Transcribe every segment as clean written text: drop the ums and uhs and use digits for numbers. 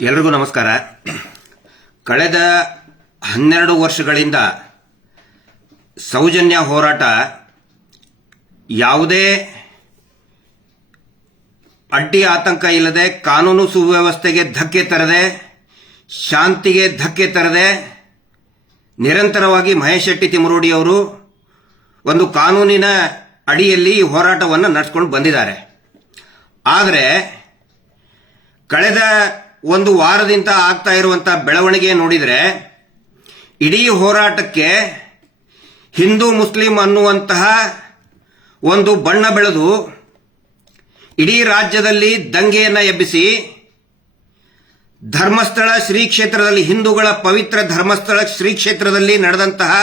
ಎಲ್ರಿಗೂ ನಮಸ್ಕಾರ. ಕಳೆದ 12 ವರ್ಷಗಳಿಂದ ಸೌಜನ್ಯ ಹೋರಾಟ ಯಾವುದೇ ಅಡ್ಡಿ ಆತಂಕ ಇಲ್ಲದೆ, ಕಾನೂನು ಸುವ್ಯವಸ್ಥೆಗೆ ಧಕ್ಕೆ ತರದೆ, ಶಾಂತಿಗೆ ಧಕ್ಕೆ ತರದೆ ನಿರಂತರವಾಗಿ ಮಹೇಶ್ ಶೆಟ್ಟಿ ತಿಮರೋಡಿ ಅವರು ಒಂದು ಕಾನೂನಿನ ಅಡಿಯಲ್ಲಿ ಈ ಹೋರಾಟವನ್ನು ನಡೆಸಿಕೊಂಡು ಬಂದಿದ್ದಾರೆ. ಆದರೆ ಕಳೆದ ಒಂದು ವಾರದಿಂದ ಆಗ್ತಾ ಇರುವಂತಹ ಬೆಳವಣಿಗೆ ನೋಡಿದರೆ ಇಡೀ ಹೋರಾಟಕ್ಕೆ ಹಿಂದೂ ಮುಸ್ಲಿಂ ಅನ್ನುವಂತಹ ಒಂದು ಬಣ್ಣ ಬೆಳೆದು ಇಡೀ ರಾಜ್ಯದಲ್ಲಿ ದಂಗೆಯನ್ನು ಎಬ್ಬಿಸಿ, ಧರ್ಮಸ್ಥಳ ಶ್ರೀ ಕ್ಷೇತ್ರದಲ್ಲಿ, ಹಿಂದೂಗಳ ಪವಿತ್ರ ಧರ್ಮಸ್ಥಳ ಶ್ರೀ ಕ್ಷೇತ್ರದಲ್ಲಿ ನಡೆದಂತಹ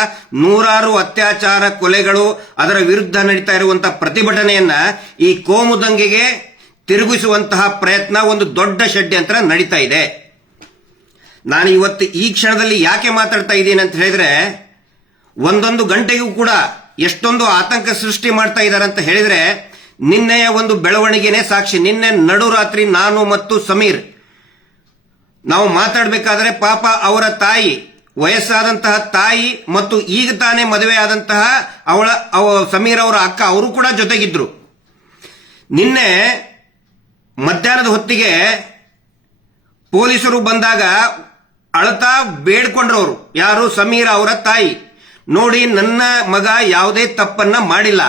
ನೂರಾರು ಅತ್ಯಾಚಾರ, ಕೊಲೆಗಳು, ಅದರ ವಿರುದ್ಧ ನಡೀತಾ ಇರುವಂತಹ ಪ್ರತಿಭಟನೆಯನ್ನ ಈ ಕೋಮು ದಂಗೆಗೆ ತಿರುಗಿಸುವಂತಹ ಪ್ರಯತ್ನ ಒಂದು ದೊಡ್ಡ ಷಡ್ಯಂತ್ರ ನಡೀತಾ ಇದೆ. ನಾನು ಇವತ್ತು ಈ ಕ್ಷಣದಲ್ಲಿ ಯಾಕೆ ಮಾತಾಡ್ತಾ ಇದ್ದೀನಿ ಅಂತ ಹೇಳಿದ್ರೆ, ಒಂದೊಂದು ಗಂಟೆಗೂ ಕೂಡ ಎಷ್ಟೊಂದು ಆತಂಕ ಸೃಷ್ಟಿ ಮಾಡ್ತಾ ಇದ್ದಾರೆ ಅಂತ ಹೇಳಿದ್ರೆ ನಿನ್ನೆಯ ಒಂದು ಬೆಳವಣಿಗೆನೇ ಸಾಕ್ಷಿ. ನಿನ್ನೆ ನಡುರಾತ್ರಿ ನಾನು ಮತ್ತು ಸಮೀರ್ ನಾವು ಮಾತಾಡಬೇಕಾದ್ರೆ ಪಾಪ ಅವರ ತಾಯಿ, ವಯಸ್ಸಾದಂತಹ ತಾಯಿ ಮತ್ತು ಈಗ ತಾನೇ ಮದುವೆ ಆದಂತಹ ಸಮೀರ್ ಅವರ ಅಕ್ಕ ಅವರು ಕೂಡ ಜೊತೆಗಿದ್ರು. ನಿನ್ನೆ ಮಧ್ಯಾಹ್ನದ ಹೊತ್ತಿಗೆ ಪೊಲೀಸರು ಬಂದಾಗ ಅಳತಾ ಬೇಡ್ಕೊಂಡ್ರವರು, ಯಾರು? ಸಮೀರ್ ಅವರ ತಾಯಿ. ನೋಡಿ, ನನ್ನ ಮಗ ಯಾವುದೇ ತಪ್ಪನ್ನ ಮಾಡಿಲ್ಲ,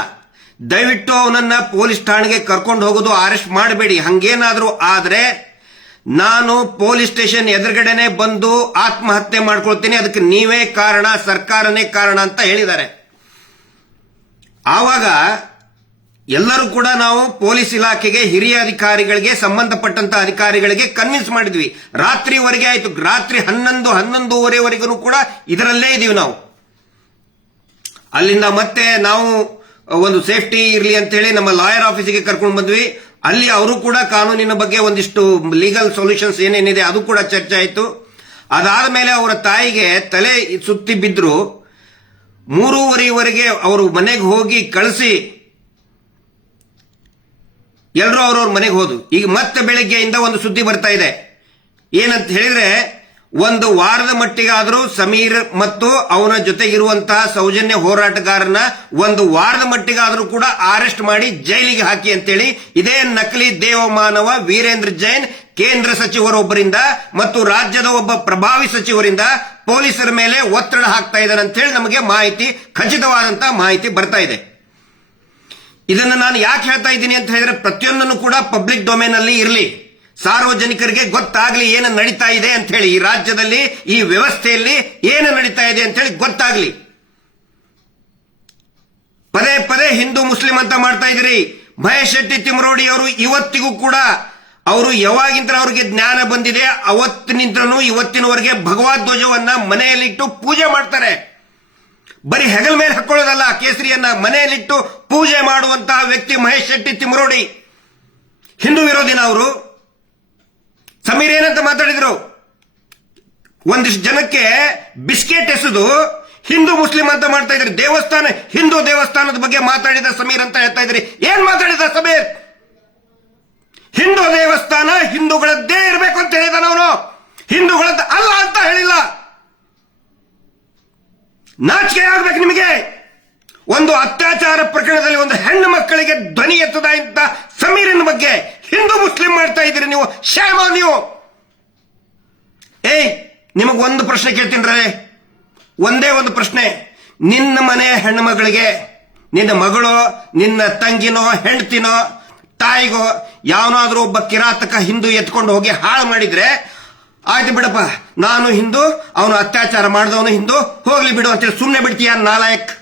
ದಯವಿಟ್ಟು ಅವನನ್ನ ಪೊಲೀಸ್ ಠಾಣೆಗೆ ಕರ್ಕೊಂಡು ಹೋಗೋದು ಅರೆಸ್ಟ್ ಮಾಡಬೇಡಿ, ಹಂಗೇನಾದ್ರೂ ಆದ್ರೆ ನಾನು ಪೊಲೀಸ್ ಸ್ಟೇಷನ್ ಎದುರುಗಡೆನೆ ಬಂದು ಆತ್ಮಹತ್ಯೆ ಮಾಡ್ಕೊಳ್ತೀನಿ, ಅದಕ್ಕೆ ನೀವೇ ಕಾರಣ, ಸರ್ಕಾರನೇ ಕಾರಣ ಅಂತ ಹೇಳಿದ್ದಾರೆ. ಆವಾಗ ಎಲ್ಲರೂ ಕೂಡ ನಾವು ಪೊಲೀಸ್ ಇಲಾಖೆಗೆ, ಹಿರಿಯ ಅಧಿಕಾರಿಗಳಿಗೆ, ಸಂಬಂಧಪಟ್ಟಂತ ಅಧಿಕಾರಿಗಳಿಗೆ ಕನ್ವಿನ್ಸ್ ಮಾಡಿದ್ವಿ. ರಾತ್ರಿವರೆಗೆ ಆಯ್ತು, ರಾತ್ರಿ 11:30ವರೆಗೂ ಕೂಡ ಇದರಲ್ಲೇ ಇದೀವಿ ನಾವು. ಅಲ್ಲಿಂದ ಮತ್ತೆ ನಾವು ಒಂದು ಸೇಫ್ಟಿ ಇರಲಿ ಅಂತ ಹೇಳಿ ನಮ್ಮ ಲಾಯರ್ ಆಫೀಸಿಗೆ ಕರ್ಕೊಂಡು ಬಂದ್ವಿ. ಅಲ್ಲಿ ಅವರು ಕೂಡ ಕಾನೂನಿನ ಬಗ್ಗೆ ಒಂದಿಷ್ಟು ಲೀಗಲ್ ಸೊಲ್ಯೂಷನ್ಸ್ ಏನೇನಿದೆ ಅದು ಕೂಡ ಚರ್ಚೆ ಆಯಿತು. ಅದಾದ ಮೇಲೆ ಅವರ ತಾಯಿಗೆ ತಲೆ ಸುತ್ತಿ ಬಿದ್ರು. 3:30ವರೆಗೆ ಅವರು ಮನೆಗೆ ಹೋಗಿ ಕಳಿಸಿ ಎಲ್ಲರೂ ಅವ್ರವ್ರ ಮನೆಗೆ ಹೋದ್ರು. ಈಗ ಮತ್ತೆ ಬೆಳಗ್ಗೆಯಿಂದ ಒಂದು ಸುದ್ದಿ ಬರ್ತಾ ಇದೆ. ಏನಂತ ಹೇಳಿದ್ರೆ, ಒಂದು ವಾರದ ಮಟ್ಟಿಗಾದರೂ ಸಮೀರ್ ಮತ್ತು ಅವನ ಜೊತೆಗಿರುವಂತಹ ಸೌಜನ್ಯ ಹೋರಾಟಗಾರನ ಒಂದು ವಾರದ ಮಟ್ಟಿಗಾದರೂ ಕೂಡ ಅರೆಸ್ಟ್ ಮಾಡಿ ಜೈಲಿಗೆ ಹಾಕಿ ಅಂತೇಳಿ ಇದೇ ನಕಲಿ ದೇವಮಾನವ ವೀರೇಂದ್ರ ಜೈನ್ ಕೇಂದ್ರ ಸಚಿವರೊಬ್ಬರಿಂದ ಮತ್ತು ರಾಜ್ಯದ ಒಬ್ಬ ಪ್ರಭಾವಿ ಸಚಿವರಿಂದ ಪೊಲೀಸರ ಮೇಲೆ ಒತ್ತಡ ಹಾಕ್ತಾ ಇದ್ದಾರೆ ಅಂತ ಹೇಳಿ ನಮಗೆ ಮಾಹಿತಿ, ಖಚಿತವಾದಂತಹ ಮಾಹಿತಿ ಬರ್ತಾ ಇದೆ. ಇದನ್ನು ನಾನು ಯಾಕೆ ಹೇಳ್ತಾ ಇದ್ದೀನಿ ಅಂತ ಹೇಳಿದ್ರೆ, ಪ್ರತಿಯೊಂದನ್ನು ಕೂಡ ಪಬ್ಲಿಕ್ ಡೊಮೇನ್ ಅಲ್ಲಿ ಇರಲಿ, ಸಾರ್ವಜನಿಕರಿಗೆ ಗೊತ್ತಾಗ್ಲಿ ಏನು ನಡೀತಾ ಇದೆ ಅಂತ ಹೇಳಿ, ಈ ರಾಜ್ಯದಲ್ಲಿ ಈ ವ್ಯವಸ್ಥೆಯಲ್ಲಿ ಏನು ನಡೀತಾ ಇದೆ ಅಂತ ಹೇಳಿ ಗೊತ್ತಾಗ್ಲಿ. ಪದೇ ಪದೇ ಹಿಂದೂ ಮುಸ್ಲಿಂ ಅಂತ ಮಾಡ್ತಾ ಇದ್ರಿ. ಮಹೇಶ್ ಶೆಟ್ಟಿ ತಿಮರೋಡಿ ಅವರು ಇವತ್ತಿಗೂ ಕೂಡ ಅವರು ಯಾವಾಗಿಂತ ಅವರಿಗೆ ಜ್ಞಾನ ಬಂದಿದೆ ಅವತ್ತಿನಿಂದನೂ ಇವತ್ತಿನವರೆಗೆ ಭಗವದ್ಧ್ವಜವನ್ನ ಮನೆಯಲ್ಲಿಟ್ಟು ಪೂಜೆ ಮಾಡ್ತಾರೆ. ಬರೀ ಹೆಗಲ್ ಮೇಲೆ ಹಾಕೊಳ್ಳೋದಲ್ಲ, ಕೇಸರಿಯನ್ನ ಮನೆಯಲ್ಲಿಟ್ಟು ಪೂಜೆ ಮಾಡುವಂತಹ ವ್ಯಕ್ತಿ ಮಹೇಶ್ ಶೆಟ್ಟಿ ತಿಮರೋಡಿ. ಹಿಂದೂ ವಿರೋಧಿನ ಅವರು. ಸಮೀರ್ ಏನಂತ ಮಾತಾಡಿದ್ರು, ಒಂದಿಷ್ಟು ಜನಕ್ಕೆ ಬಿಸ್ಕೆಟ್ ಎಸೆದು ಹಿಂದೂ ಮುಸ್ಲಿಂ ಅಂತ ಮಾಡ್ತಾ ಇದ್ರಿ. ದೇವಸ್ಥಾನ, ಹಿಂದೂ ದೇವಸ್ಥಾನದ ಬಗ್ಗೆ ಮಾತಾಡಿದ ಸಮೀರ್ ಅಂತ ಹೇಳ್ತಾ ಇದ್ರಿ. ಏನ್ ಮಾತಾಡಿದ ಸಮೀರ್? ಹಿಂದೂ ದೇವಸ್ಥಾನ ಹಿಂದೂಗಳದ್ದೇ ಇರಬೇಕು ಅಂತ ಹೇಳಿದ, ಅವನು ಹಿಂದೂಗಳದ್ದು ಅಲ್ಲ ಅಂತ ಹೇಳಿಲ್ಲ. ನಾಚಿಕೆ ಆಗ್ಬೇಕು ನಿಮಗೆ. ಒಂದು ಅತ್ಯಾಚಾರ ಪ್ರಕರಣದಲ್ಲಿ ಒಂದು ಹೆಣ್ಣು ಮಕ್ಕಳಿಗೆ ಧ್ವನಿ ಎತ್ತದ ಇಂತ ಸಮೀರಿನ ಬಗ್ಗೆ ಹಿಂದೂ ಮುಸ್ಲಿಂ ಮಾಡ್ತಾ ಇದ್ದೀರಿ ನೀವು. Shame on you. ನಿಮಗೆ ಒಂದು ಪ್ರಶ್ನೆ ಕೇಳ್ತೀನಿ, ಒಂದೇ ಒಂದು ಪ್ರಶ್ನೆ. ನಿನ್ನ ಮನೆಯ ಹೆಣ್ಣು ಮಗಳಿಗೆ, ನಿನ್ನ ಮಗಳು, ನಿನ್ನ ತಂಗಿನೋ, ಹೆಂಡತಿನೋ, ತಾಯಿಗೋ ಯಾವನಾದ್ರೂ ಒಬ್ಬ ಕಿರಾತಕ ಹಿಂದೂ ಎತ್ಕೊಂಡು ಹೋಗಿ ಹಾಳು ಮಾಡಿದ್ರೆ, ಆಯ್ತು ಬಿಡಪ್ಪ, ನಾನು ಹಿಂದೂ, ಅವನು ಅತ್ಯಾಚಾರ ಮಾಡಿದವನು ಹಿಂದೂ, ಹೋಗ್ಲಿ ಬಿಡು ಅಂತೇಳಿ ಸುಮ್ಮನೆ ಬಿಡ್ತೀಯ? ನಾಲಾಯಕ್.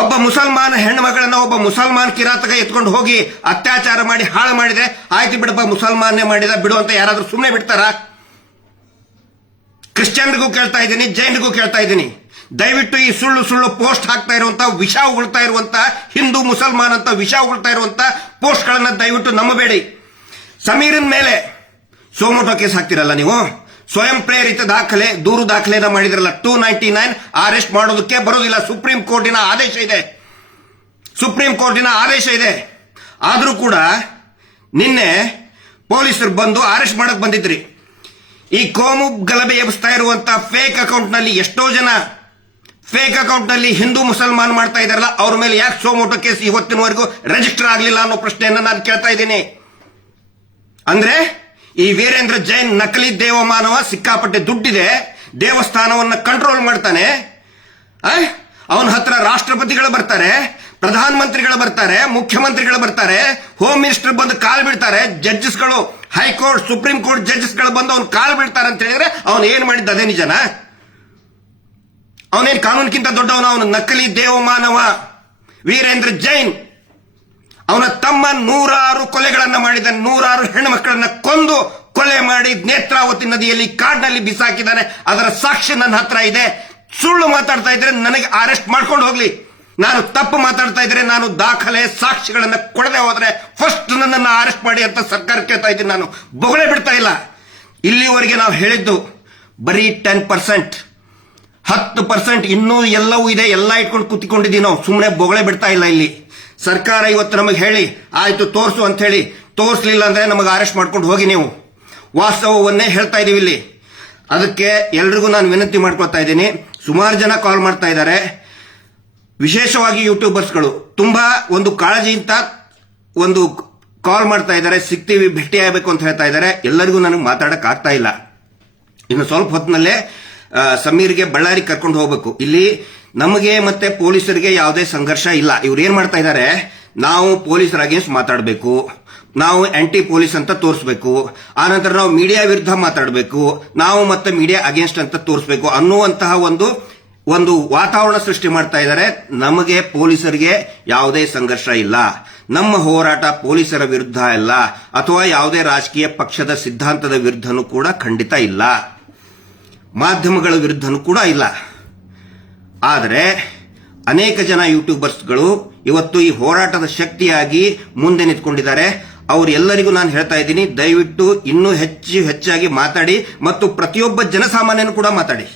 ಒಬ್ಬ ಮುಸಲ್ಮಾನ ಹೆಣ್ಣು ಮಗಳನ್ನ ಒಬ್ಬ ಮುಸಲ್ಮಾನ್ ಕಿರಾತಕ ಎತ್ಕೊಂಡು ಹೋಗಿ ಅತ್ಯಾಚಾರ ಮಾಡಿ ಹಾಳು ಮಾಡಿದ್ರೆ, ಆಯ್ತು ಬಿಡಪ್ಪ, ಮುಸಲ್ಮಾನೇ ಮಾಡಿದ ಬಿಡು ಅಂತ ಯಾರಾದ್ರೂ ಸುಮ್ಮನೆ ಬಿಡ್ತಾರ? ಕ್ರಿಶ್ಚಿಯನ್ರಿಗೂ ಕೇಳ್ತಾ ಇದ್ದೀನಿ, ಜೈನ್ರಿಗೂ ಕೇಳ್ತಾ ಇದ್ದೀನಿ, ದಯವಿಟ್ಟು ಈ ಸುಳ್ಳು ಸುಳ್ಳು ಪೋಸ್ಟ್ ಹಾಕ್ತಾ ಇರುವಂತ, ವಿಷ ಉಗುಳ್ತಾ ಇರುವಂತ, ಹಿಂದೂ ಮುಸಲ್ಮಾನ್ ಅಂತ ವಿಷ ಉಗುಳ್ತಾ ಇರುವಂತ ಪೋಸ್ಟ್ ಗಳನ್ನ ದಯವಿಟ್ಟು ನಂಬಬೇಡಿ. ಸಮೀರನ್ ಮೇಲೆ ಸೋಮೋಟೋ ಕೇಸ್ ಹಾಕ್ತಿರಲ್ಲ ನೀವು, ಸ್ವಯಂ ಪ್ರೇರಿತ ದೂರು ದಾಖಲೆಯನ್ನು ಮಾಡಿದ್ರಲ್ಲ, 299 ಅರೆಸ್ಟ್ ಮಾಡೋದಕ್ಕೆ ಬರೋದಿಲ್ಲ. ಸುಪ್ರೀಂ ಕೋರ್ಟಿನ ಆದೇಶ ಇದೆ. ಆದರೂ ಕೂಡ ನಿನ್ನೆ ಪೊಲೀಸರು ಬಂದು ಅರೆಸ್ಟ್ ಮಾಡಕ್ ಬಂದಿದ್ರಿ. ಈ ಕೋಮು ಗಲಭೆ ಎಬ್ಬಿಸ್ತಾ ಇರುವಂತ ಫೇಕ್ ಅಕೌಂಟ್ ನಲ್ಲಿ ಎಷ್ಟೋ ಜನ ಫೇಕ್ ಅಕೌಂಟ್ ನಲ್ಲಿ ಹಿಂದೂ ಮುಸಲ್ಮಾನ್ ಮಾಡ್ತಾ ಇದಾರಲ್ಲ, ಅವ್ರ ಮೇಲೆ ಯಾಕೆ ಸೋಮೋಟೋ ಕೇಸ್ ಇವತ್ತಿನವರೆಗೂ ರಿಜಿಸ್ಟರ್ ಆಗಲಿಲ್ಲ ಅನ್ನೋ ಪ್ರಶ್ನೆಯನ್ನ ನಾನು ಕೇಳ್ತಾ ಇದ್ದೀನಿ. ಅಂದ್ರೆ ಈ ವೀರೇಂದ್ರ ಜೈನ್ ನಕಲಿ ದೇವಮಾನವ ಸಿಕ್ಕಾಪಟ್ಟೆ ದುಡ್ಡಿದೆ, ದೇವಸ್ಥಾನವನ್ನ ಕಂಟ್ರೋಲ್ ಮಾಡ್ತಾನೆ. ಅವನ ಹತ್ರ ರಾಷ್ಟ್ರಪತಿಗಳು ಬರ್ತಾರೆ, ಪ್ರಧಾನ ಮಂತ್ರಿಗಳು ಬರ್ತಾರೆ, ಮುಖ್ಯಮಂತ್ರಿಗಳು ಬರ್ತಾರೆ, ಹೋಮ್ ಮಿನಿಸ್ಟರ್ ಬಂದು ಕಾಲ್ ಬಿಡ್ತಾರೆ, ಜಡ್ಜಸ್ಗಳು ಹೈಕೋರ್ಟ್ ಸುಪ್ರೀಂ ಕೋರ್ಟ್ ಜಡ್ಜಸ್ಗಳು ಬಂದು ಅವ್ನು ಕಾಲ್ ಬಿಡ್ತಾರೆ ಅಂತ ಹೇಳಿದ್ರೆ ಅವನು ಏನ್ ಮಾಡಿದ್ದ ಅದೇ ನಿಜನ? ಅವನೇನ್ ಕಾನೂನಿಗಿಂತ ದೊಡ್ಡವನ? ಅವನು ನಕಲಿ ದೇವಮಾನವ ವೀರೇಂದ್ರ ಜೈನ್. ಅವನ ತಮ್ಮ 100 ಕೊಲೆಗಳನ್ನ ಮಾಡಿದ, 100 ಹೆಣ್ಣು ಮಕ್ಕಳನ್ನ ಕೊಂದು ಕೊಲೆ ಮಾಡಿ ನೇತ್ರಾವತಿ ನದಿಯಲ್ಲಿ ಕಾಡಿನಲ್ಲಿ ಬಿಸಾಕಿದ್ದಾನೆ. ಅದರ ಸಾಕ್ಷಿ ನನ್ನ ಹತ್ರ ಇದೆ. ಸುಳ್ಳು ಮಾತಾಡ್ತಾ ಇದ್ರೆ ನನಗೆ ಅರೆಸ್ಟ್ ಮಾಡ್ಕೊಂಡು ಹೋಗ್ಲಿ. ನಾನು ತಪ್ಪು ಮಾತಾಡ್ತಾ ಇದ್ರೆ, ನಾನು ದಾಖಲೆ ಸಾಕ್ಷಿಗಳನ್ನ ಕೊಡದೆ ಹೋದ್ರೆ ಫಸ್ಟ್ ನನ್ನನ್ನು ಅರೆಸ್ಟ್ ಮಾಡಿ ಅಂತ ಸರ್ಕಾರ ಕೇಳ್ತಾ ಇದ್ದೀನಿ. ನಾನು ಬೊಗಳೆ ಬಿಡ್ತಾ ಇಲ್ಲ. ಇಲ್ಲಿವರೆಗೆ ನಾವು ಹೇಳಿದ್ದು ಬರೀ 10%, 10% ಇನ್ನೂ ಎಲ್ಲವೂ ಇದೆ, ಎಲ್ಲ ಇಟ್ಕೊಂಡು ಕೂತ್ಕೊಂಡಿದ್ದೀವಿ ನಾವು. ಸುಮ್ಮನೆ ಬೊಗಳೆ ಬಿಡ್ತಾ ಇಲ್ಲ. ಇಲ್ಲಿ ಸರ್ಕಾರ ಇವತ್ತು ನಮಗೆ ಹೇಳಿ ಆಯ್ತು ತೋರಿಸು ಅಂತ ಹೇಳಿ, ತೋರಿಸಲಿಲ್ಲ ಅಂದ್ರೆ ನಮಗೆ ಅರೆಸ್ಟ್ ಮಾಡ್ಕೊಂಡು ಹೋಗಿ. ನೀವು ವಾಸ್ತವವನ್ನೇ ಹೇಳ್ತಾ ಇದೀವಿ ಇಲ್ಲಿ. ಅದಕ್ಕೆ ಎಲ್ರಿಗೂ ನಾನು ವಿನಂತಿ ಮಾಡ್ಕೊಳ್ತಾ ಇದ್ದೀನಿ. ಸುಮಾರು ಜನ ಕಾಲ್ ಮಾಡ್ತಾ ಇದ್ದಾರೆ, ವಿಶೇಷವಾಗಿ ಯೂಟ್ಯೂಬರ್ಸ್ಗಳು ತುಂಬಾ ಒಂದು ಕಾಳಜಿಯಿಂದ ಒಂದು ಕಾಲ್ ಮಾಡ್ತಾ ಇದ್ದಾರೆ, ಸಿಗ್ತೀವಿ ಭೇಟಿ ಆಗಬೇಕು ಅಂತ ಹೇಳ್ತಾ ಇದ್ದಾರೆ. ಎಲ್ಲರಿಗೂ ನನಗೆ ಮಾತಾಡಕ್ ಆಗ್ತಾ ಇಲ್ಲ. ಇನ್ನು ಸ್ವಲ್ಪ ಹೊತ್ತಿನಲ್ಲೇ ಸಮೀರ್ಗೆ ಬಳ್ಳಾರಿ ಕರ್ಕೊಂಡು ಹೋಗ್ಬೇಕು. ಇಲ್ಲಿ ನಮಗೆ ಮತ್ತೆ ಪೊಲೀಸರಿಗೆ ಯಾವುದೇ ಸಂಘರ್ಷ ಇಲ್ಲ. ಇವ್ರು ಏನ್ ಮಾಡ್ತಾ ಇದ್ದಾರೆ, ನಾವು ಪೊಲೀಸರ ಅಗೇನ್ಸ್ಟ್ ಮಾತಾಡಬೇಕು, ನಾವು ಆಂಟಿ ಪೊಲೀಸ್ ಅಂತ ತೋರಿಸಬೇಕು, ಆನಂತರ ನಾವು ಮೀಡಿಯಾ ವಿರುದ್ಧ ಮಾತಾಡಬೇಕು, ನಾವು ಮತ್ತೆ ಮೀಡಿಯಾ ಅಗೇನ್ಸ್ಟ್ ಅಂತ ತೋರಿಸಬೇಕು ಅನ್ನುವಂತಹ ಒಂದು ವಾತಾವರಣ ಸೃಷ್ಟಿ ಮಾಡ್ತಾ ಇದ್ದಾರೆ. ನಮಗೆ ಪೊಲೀಸರಿಗೆ ಯಾವುದೇ ಸಂಘರ್ಷ ಇಲ್ಲ. ನಮ್ಮ ಹೋರಾಟ ಪೊಲೀಸರ ವಿರುದ್ಧ ಇಲ್ಲ, ಅಥವಾ ಯಾವುದೇ ರಾಜಕೀಯ ಪಕ್ಷದ ಸಿದ್ಧಾಂತದ ವಿರುದ್ಧನೂ ಕೂಡ ಖಂಡಿತ ಇಲ್ಲ, ಮಾಧ್ಯಮಗಳ ವಿರುದ್ಧನೂ ಕೂಡ ಇಲ್ಲ. ಆದರೆ ಅನೇಕ ಜನ ಯೂಟ್ಯೂಬರ್ಸ್ಗಳು ಇವತ್ತು ಈ ಹೋರಾಟದ ಶಕ್ತಿಯಾಗಿ ಮುಂದೆ ನಿಂತ್ಕೊಂಡಿದ್ದಾರೆ. ಅವರೆಲ್ಲರಿಗೂ ನಾನು ಹೇಳ್ತಾ ಇದ್ದೀನಿ, ದಯವಿಟ್ಟು ಇನ್ನೂ ಹೆಚ್ಚಾಗಿ ಮಾತಾಡಿ, ಮತ್ತು ಪ್ರತಿಯೊಬ್ಬ ಜನಸಾಮಾನ್ಯನು ಕೂಡ ಮಾತಾಡಿ.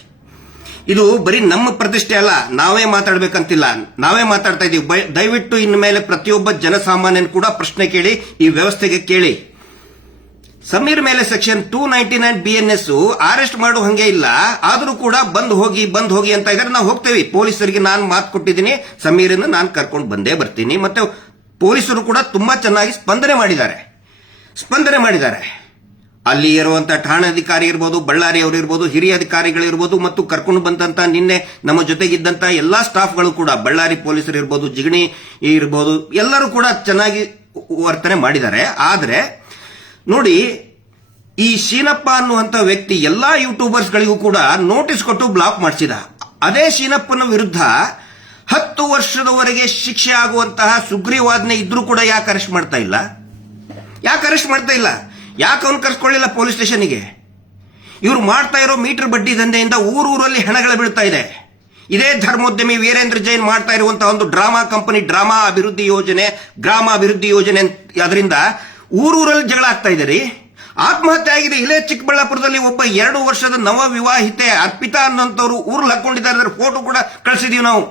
ಇದು ಬರೀ ನಮ್ಮ ಪ್ರತಿಷ್ಠೆ ಅಲ್ಲ, ನಾವೇ ಮಾತಾಡ್ಬೇಕಂತಿಲ್ಲ, ನಾವೇ ಮಾತಾಡ್ತಾ ಇದೀವಿ. ದಯವಿಟ್ಟು ಇನ್ನು ಮೇಲೆ ಪ್ರತಿಯೊಬ್ಬ ಜನಸಾಮಾನ್ಯನು ಕೂಡ ಪ್ರಶ್ನೆ ಕೇಳಿ, ಈ ವ್ಯವಸ್ಥೆಗೆ ಕೇಳಿ. ಸಮೀರ್ ಮೇಲೆ ಸೆಕ್ಷನ್ 299 BNS ಅರೆಸ್ಟ್ ಮಾಡೋ ಹಂಗೆ ಇಲ್ಲ, ಆದ್ರೂ ಕೂಡ ಬಂದ್ ಹೋಗಿ ಅಂತ ಇದ್ದಾರೆ. ನಾವು ಹೋಗ್ತೇವೆ. ಪೊಲೀಸರಿಗೆ ನಾನು ಮಾತು ಕೊಟ್ಟಿದ್ದೀನಿ, ಸಮೀರನ್ನು ನಾನು ಕರ್ಕೊಂಡು ಬಂದೇ ಬರ್ತೀನಿ. ಮತ್ತೆ ಪೊಲೀಸರು ಕೂಡ ತುಂಬಾ ಚೆನ್ನಾಗಿ ಸ್ಪಂದನೆ ಮಾಡಿದ್ದಾರೆ. ಅಲ್ಲಿ ಇರುವಂತಹ ಠಾಣಾಧಿಕಾರಿ ಇರ್ಬೋದು, ಬಳ್ಳಾರಿ ಅವರು ಇರ್ಬೋದು, ಹಿರಿಯ ಅಧಿಕಾರಿಗಳಿರ್ಬೋದು, ಮತ್ತು ಕರ್ಕೊಂಡು ಬಂದಂತ ನಿನ್ನೆ ನಮ್ಮ ಜೊತೆಗಿದ್ದಂತ ಎಲ್ಲಾ ಸ್ಟಾಫ್ಗಳು ಕೂಡ, ಬಳ್ಳಾರಿ ಪೊಲೀಸರು ಇರ್ಬೋದು, ಜಿಗಣಿ ಇರ್ಬೋದು, ಎಲ್ಲರೂ ಕೂಡ ಚೆನ್ನಾಗಿ ವರ್ತನೆ ಮಾಡಿದ್ದಾರೆ. ಆದ್ರೆ ನೋಡಿ, ಈ ಶೀನಪ್ಪ ಅನ್ನುವಂತ ವ್ಯಕ್ತಿ ಎಲ್ಲಾ ಯೂಟ್ಯೂಬರ್ಸ್ಗಳಿಗೂ ಕೂಡ ನೋಟಿಸ್ ಕೊಟ್ಟು ಬ್ಲಾಕ್ ಮಾಡಿಸಿದ. ಅದೇ ಶೀನಪ್ಪನ ವಿರುದ್ಧ 10 ವರ್ಷದವರೆಗೆ ಶಿಕ್ಷೆ ಆಗುವಂತಹ ಸುಗ್ರೀವಾಜ್ಞೆ ಇದ್ರೂ ಕೂಡ ಯಾಕೆ ಅರೆಸ್ಟ್ ಮಾಡ್ತಾ ಇಲ್ಲ? ಯಾಕೆ ಅವನು ಕರ್ಸ್ಕೊಳ್ಳಿಲ್ಲ ಪೊಲೀಸ್ ಸ್ಟೇಷನ್ಗೆ? ಇವರು ಮಾಡ್ತಾ ಇರೋ ಮೀಟರ್ ಬಡ್ಡಿ ದಂಧೆಯಿಂದ ಊರೂರಲ್ಲಿ ಹೆಣಗಳ ಬೀಳ್ತಾ ಇದೆ. ಇದೇ ಧರ್ಮೋದ್ಯಮಿ ವೀರೇಂದ್ರ ಜೈನ್ ಮಾಡ್ತಾ ಇರುವಂತಹ ಒಂದು ಡ್ರಾಮಾ ಕಂಪನಿ, ಗ್ರಾಮ ಅಭಿವೃದ್ಧಿ ಯೋಜನೆ, ಅದರಿಂದ ಊರೂರಲ್ಲಿ ಜಗಳ ಆಗ್ತಾ ಇದೆ ರೀ. ಆತ್ಮಹತ್ಯೆ ಆಗಿದೆ. ಇಲ್ಲೇ ಚಿಕ್ಕಬಳ್ಳಾಪುರದಲ್ಲಿ ಒಬ್ಬ 2 ವರ್ಷದ ನವ ವಿವಾಹಿತೆ ಅರ್ಪಿತಾ ಅನ್ನೋಂಥವ್ರು ಊರಲ್ಲಿ ಹಾಕೊಂಡಿದ್ದಾರೆ. ಫೋಟೋ ಕೂಡ ಕಳಿಸಿದೀವಿ ನಾವು.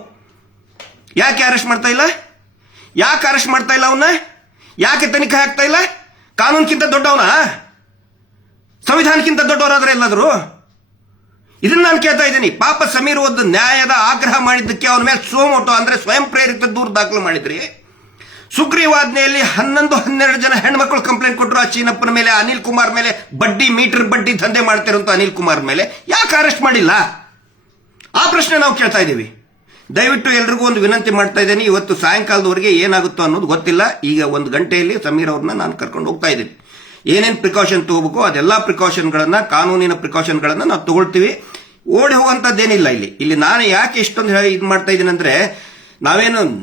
ಯಾಕೆ ಅರೆಸ್ಟ್ ಮಾಡ್ತಾ ಇಲ್ಲ? ಅವನ್ನ ಯಾಕೆ ತನಿಖೆ ಆಗ್ತಾ ಇಲ್ಲ? ಕಾನೂನ್ಗಿಂತ ದೊಡ್ಡವನ? ಸಂವಿಧಾನಕ್ಕಿಂತ ದೊಡ್ಡವರಾದ್ರೆ ಎಲ್ಲಾದ್ರು? ಇದನ್ನ ನಾನು ಕೇಳ್ತಾ ಇದ್ದೀನಿ. ಪಾಪ ಸಮೀರ್ ಒಂದು ನ್ಯಾಯದ ಆಗ್ರಹ ಮಾಡಿದ್ದಕ್ಕೆ ಅವನ ಮೇಲೆ ಸೋಮೋಟೋ ಅಂದ್ರೆ ಸ್ವಯಂ ಪ್ರೇರಿತ ದೂರು ದಾಖಲು ಮಾಡಿದ್ರಿ. ಸುಗ್ರೀವಾಜ್ಞೆಯಲ್ಲಿ 11-12 ಜನ ಹೆಣ್ಮಕ್ಳು ಕಂಪ್ಲೇಂಟ್ ಕೊಟ್ಟರು. ಆ ಚೀನಪ್ಪನ ಮೇಲೆ, ಅನಿಲ್ ಕುಮಾರ್ ಮೇಲೆ, ಮೀಟರ್ ಬಡ್ಡಿ ದಂಧೆ ಮಾಡ್ತಿರುವಂತ ಅನಿಲ್ ಕುಮಾರ್ ಮೇಲೆ ಯಾಕೆ ಅರೆಸ್ಟ್ ಮಾಡಿಲ್ಲ? ಆ ಪ್ರಶ್ನೆ ನಾವು ಕೇಳ್ತಾ ಇದ್ದೀವಿ. ದಯವಿಟ್ಟು ಎಲ್ರಿಗೂ ಒಂದು ವಿನಂತಿ ಮಾಡ್ತಾ ಇದ್ದೀನಿ. ಇವತ್ತು ಸಾಯಂಕಾಲದವರೆಗೆ ಏನಾಗುತ್ತೋ ಅನ್ನೋದು ಗೊತ್ತಿಲ್ಲ. ಈಗ 1 ಗಂಟೆಯಲ್ಲಿ ಸಮೀರ್ ಅವ್ರನ್ನ ನಾನು ಕರ್ಕೊಂಡು ಹೋಗ್ತಾ ಇದ್ದೀನಿ. ಏನೇನು ಪ್ರಿಕಾಷನ್ ತಗೋಬೇಕು ಅದೆಲ್ಲಾ ಪ್ರಿಕಾಷನ್ಗಳನ್ನ, ಕಾನೂನಿನ ಪ್ರಿಕಾಷನ್ಗಳನ್ನ ನಾವು ತಗೊಳ್ತೀವಿ. ಓಡಿ ಹೋಗುವಂತದ್ದೇನಿಲ್ಲ ಇಲ್ಲಿ. ನಾನು ಯಾಕೆ ಇಷ್ಟೊಂದು ಇದು ಮಾಡ್ತಾ ಇದ್ದೀನಿ ಅಂದ್ರೆ,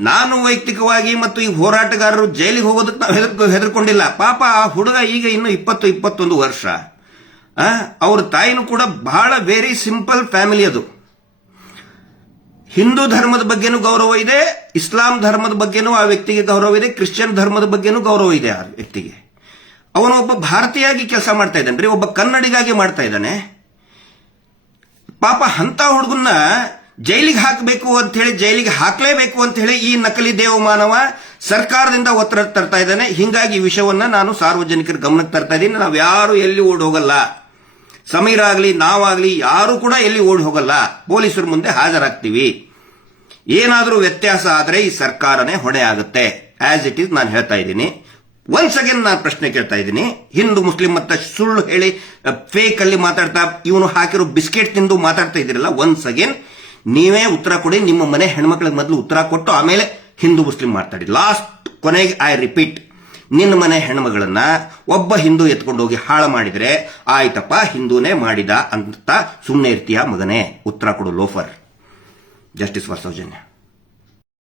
ನಾನು ವೈಯಕ್ತಿಕವಾಗಿ ಮತ್ತು ಈ ಹೋರಾಟಗಾರರು ಜೈಲಿಗೆ ಹೋಗೋದಕ್ಕೆ ನಾವು ಹೆದರ್ಕೊಂಡಿಲ್ಲ. ಪಾಪ ಆ ಹುಡುಗ ಈಗ ಇನ್ನು 20-21 ವರ್ಷ. ಅವ್ರ ತಾಯಿನೂ ಕೂಡ ಬಹಳ ವೆರಿ ಸಿಂಪಲ್ ಫ್ಯಾಮಿಲಿ. ಅದು ಹಿಂದೂ ಧರ್ಮದ ಬಗ್ಗೆನೂ ಗೌರವ ಇದೆ, ಇಸ್ಲಾಂ ಧರ್ಮದ ಬಗ್ಗೆನೂ ಆ ವ್ಯಕ್ತಿಗೆ ಗೌರವ ಇದೆ, ಕ್ರಿಶ್ಚಿಯನ್ ಧರ್ಮದ ಬಗ್ಗೆನೂ ಗೌರವ ಇದೆ ಆ ವ್ಯಕ್ತಿಗೆ. ಅವನು ಒಬ್ಬ ಭಾರತೀಯಾಗಿ ಕೆಲಸ ಮಾಡ್ತಾ ಇದ್ದಾನೆ, ಒಬ್ಬ ಕನ್ನಡಿಗಾಗಿ ಮಾಡ್ತಾ ಇದ್ದಾನೆ. ಪಾಪ ಅಂತ ಹುಡುಗನ್ನ ಜೈಲಿಗೆ ಹಾಕಬೇಕು ಅಂತ ಹೇಳಿ, ಜೈಲಿಗೆ ಹಾಕಲೇಬೇಕು ಅಂತ ಹೇಳಿ ಈ ನಕಲಿ ದೇವಮಾನವ ಸರ್ಕಾರದಿಂದ ಒತ್ತಡ ತರ್ತಾ ಇದ್ದಾನೆ. ಹಿಂಗಾಗಿ ಈ ವಿಷಯವನ್ನ ನಾನು ಸಾರ್ವಜನಿಕರ ಗಮನಕ್ಕೆ ತರ್ತಾ ಇದ್ದೀನಿ. ನಾವು ಯಾರು ಎಲ್ಲಿ ಓಡಿ ಹೋಗಲ್ಲ, ಸಮೀರ್ ಆಗ್ಲಿ ನಾವಾಗ್ಲಿ ಯಾರು ಕೂಡ ಎಲ್ಲಿ ಓಡಿ ಹೋಗಲ್ಲ, ಪೊಲೀಸರ ಮುಂದೆ ಹಾಜರಾಗ್ತೀವಿ. ಏನಾದರೂ ವ್ಯತ್ಯಾಸ ಆದರೆ ಈ ಸರ್ಕಾರನೇ ಹೊಣೆ ಆಗುತ್ತೆ. ಆಸ್ ಇಟ್ ಈಸ್ ನಾನು ಹೇಳ್ತಾ ಇದ್ದೀನಿ. ಒನ್ಸ್ ಅಗೇನ್ ನಾನು ಪ್ರಶ್ನೆ ಕೇಳ್ತಾ ಇದ್ದೀನಿ, ಹಿಂದೂ ಮುಸ್ಲಿಂ ಅಂತ ಸುಳ್ಳು ಹೇಳಿ ಫೇಕ್ ಅಲ್ಲಿ ಮಾತಾಡ್ತಾ ಇವನು ಹಾಕಿರೋ ಬಿಸ್ಕೆಟ್ ತಿಂದು ಮಾತಾಡ್ತಾ ಇದ್ದೀರಲ್ಲ, ಒನ್ಸ್ ಅಗೇನ್ ನೀವೇ ಉತ್ತರ ಕೊಡಿ. ನಿಮ್ಮ ಮನೆ ಹೆಣ್ಮಕ್ಳಿಗೆ ಮೊದಲು ಉತ್ತರ ಕೊಟ್ಟು ಆಮೇಲೆ ಹಿಂದೂ ಮುಸ್ಲಿಂ ಮಾತಾಡಿ. ಲಾಸ್ಟ್ ಕೊನೆಗೆ ಐ ರಿಪೀಟ್, ನಿನ್ನ ಮನೆ ಹೆಣ್ಮಗಳನ್ನ ಒಬ್ಬ ಹಿಂದೂ ಎತ್ಕೊಂಡು ಹೋಗಿ ಹಾಳು ಮಾಡಿದ್ರೆ ಆಯ್ತಪ್ಪ ಹಿಂದೂನೇ ಮಾಡಿದ ಅಂತ ಸುಮ್ಮನೆ ಇರ್ತೀಯ ಮಗನೇ? ಉತ್ತರ ಕೊಡು ಲೋಫರ್. Justice for Soujanya.